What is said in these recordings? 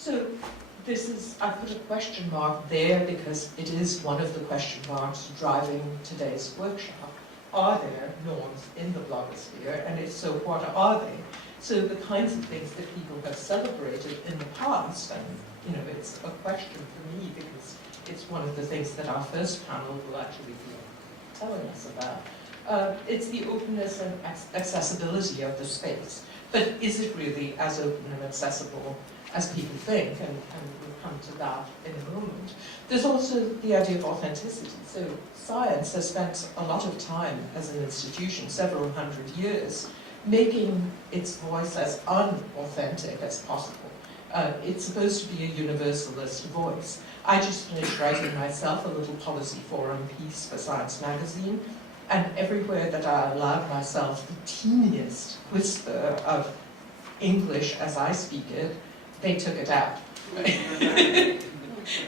So this is, I put a question mark there because it is one of the question marks driving today's workshop. Are there norms in the blogosphere? And if so, what are they? So the kinds of things that people have celebrated in the past, and you know, it's a question for me because it's one of the things that our first panel will actually be telling us about. It's the openness and accessibility of the space. But is it really as open and accessible as people think? And we'll come to that in a moment. There's also the idea of authenticity. So science has spent a lot of time as an institution, several hundred years, making its voice as unauthentic as possible. It's supposed to be a universalist voice. I just finished writing myself a little policy forum piece for Science magazine, and everywhere that I allowed myself the teeniest whisper of English as I speak it, they took it out.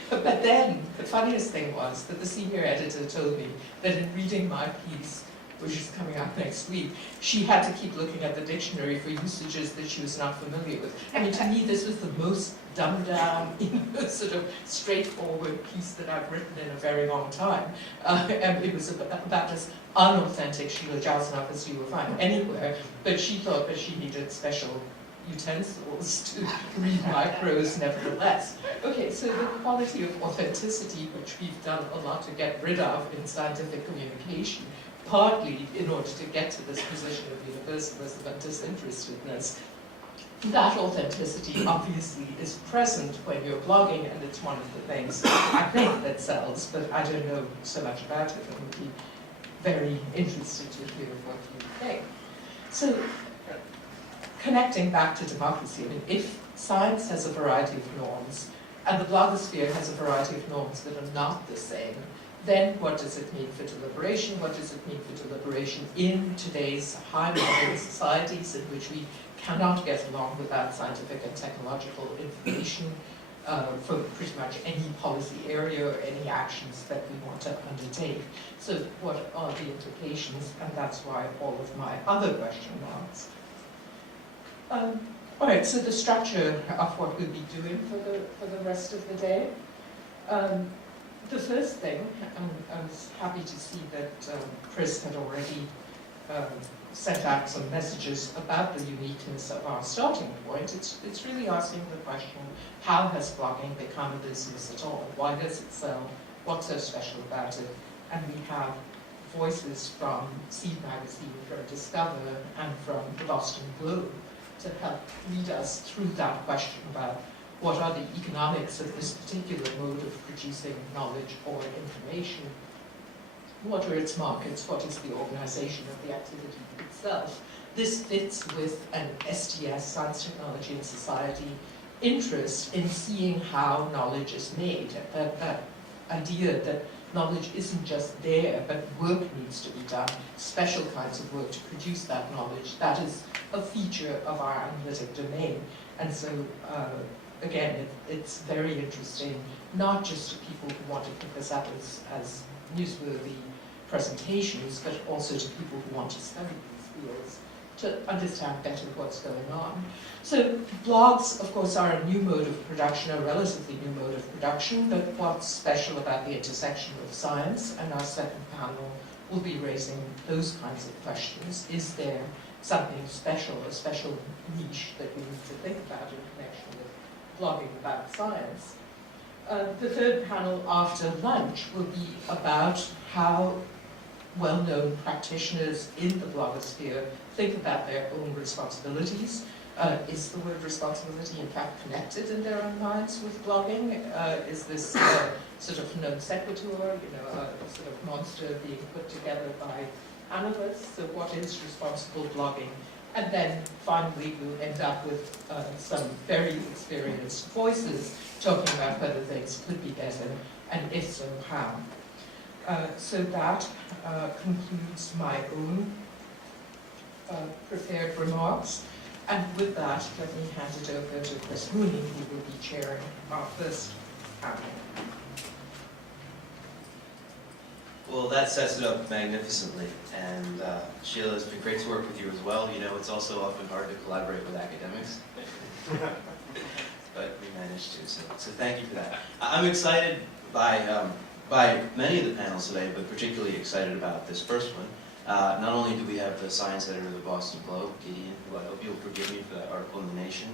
But then, the funniest thing was that the senior editor told me that in reading my piece, which is coming up next week, she had to keep looking at the dictionary for usages that she was not familiar with. I mean, to me, this was the most dumbed down, sort of straightforward piece that I've written in a very long time. And it was about as unauthentic Sheila Jasanoff as you will find anywhere, but she thought that she needed special utensils to read my prose nevertheless. Okay, so the quality of authenticity, which we've done a lot to get rid of in scientific communication, partly in order to get to this position of universalism and disinterestedness, that authenticity obviously is present when you're blogging, and it's one of the things I think that sells, but I don't know so much about it, and would be very interested to hear what you think. So, connecting back to democracy, I mean, if science has a variety of norms, and the blogosphere has a variety of norms that are not the same, then what does it mean for deliberation? What does it mean for deliberation in today's high modern societies in which we cannot get along without scientific and technological information for pretty much any policy area or any actions that we want to undertake? So what are the implications? And that's why all of my other question marks. All right, so the structure of what we'll be doing for the rest of the day. The first thing, I was happy to see that Chris had already sent out some messages about the uniqueness of our starting point. It's really asking the question, how has blogging become a business at all? Why does it sell? What's so special about it? And we have voices from Seed magazine, from Discover, and from the Boston Globe to help lead us through that question about what are the economics of this particular mode of producing knowledge or information? What are its markets? What is the organization of the activity itself? This fits with an STS, Science, Technology and Society, interest in seeing how knowledge is made. That idea that knowledge isn't just there, but work needs to be done, special kinds of work to produce that knowledge. That is a feature of our analytic domain. And so, again, it's very interesting, not just to people who want to pick this up as newsworthy presentations, but also to people who want to study these fields, to understand better what's going on. So blogs, of course, are a new mode of production, a relatively new mode of production, but what's special about the intersection of science? And our second panel will be raising those kinds of questions. Is there something special, a special niche that we need to think about in connection with blogging about science? The third panel after lunch will be about how well-known practitioners in the blogosphere think about their own responsibilities. Is the word responsibility in fact connected in their own minds with blogging? Is this sort of non sequitur, a sort of monster being put together by analysts? So what is responsible blogging? And then finally we'll end up with some very experienced voices talking about whether things could be better, and if so, how. So that concludes my own prepared remarks. And with that, let me hand it over to Chris Mooney, who will be chairing our first panel. Well, that sets it up magnificently. And Sheila, it's been great to work with you as well. You know, it's also often hard to collaborate with academics. But we managed. So thank you for that. I'm excited by many of the panels today, but particularly excited about this first one. Not only do we have the science editor of the Boston Globe, Gideon, who I hope you'll forgive me for that article in The Nation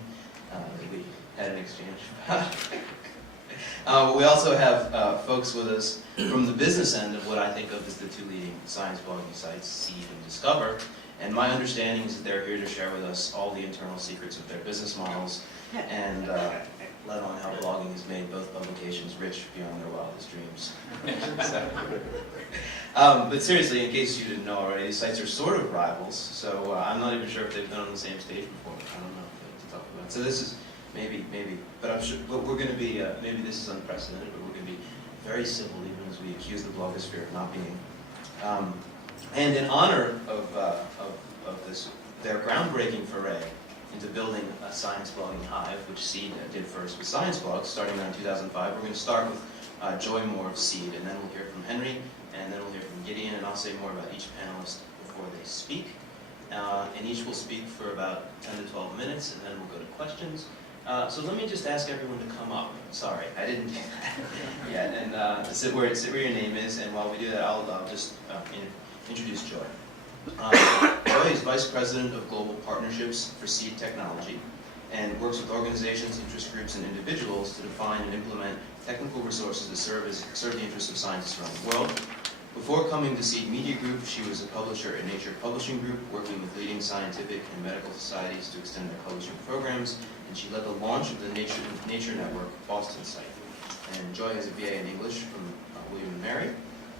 that we had an exchange about. But we also have folks with us from the business end of what I think of as the two leading science blogging sites, Seed and Discover. And my understanding is that they're here to share with us all the internal secrets of their business models and let on how blogging has made both publications rich beyond their wildest dreams. But seriously, in case you didn't know already, these sites are sort of rivals, so I'm not even sure if they've been on the same stage before. I don't know to talk about. So this is maybe, but I'm sure. But we're going to be maybe this is unprecedented, but we're going to be very civil, even as we accuse the blogosphere of not being. And in honor of this, their groundbreaking foray into building a science blogging hive, which Seed did first with science blogs, starting around 2005. We're going to start with Joy Moore of Seed, and then we'll hear from Henry, and then we'll hear from Gideon, and I'll say more about each panelist before they speak. And each will speak for about 10 to 12 minutes, and then we'll go to questions. So let me just ask everyone to come up. Sorry, I didn't do that yet. And sit where your name is, and while we do that, I'll just introduce Joy. Joy is Vice President of Global Partnerships for Seed Technology and works with organizations, interest groups, and individuals to define and implement technical resources that serve the interests of scientists around the world. Before coming to Seed Media Group, she was a publisher at Nature Publishing Group, working with leading scientific and medical societies to extend their publishing programs, and she led the launch of the Nature Network Boston site. And Joy has a BA in English from William & Mary,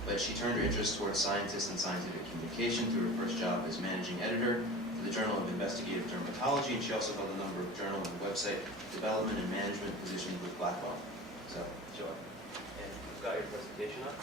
but she turned her interest towards scientists and scientific communication through her first job as managing editor for the Journal of Investigative Dermatology, and she also held a number of journal and website development and management positions with Blackwell. So, Joy. And you've got your presentation up?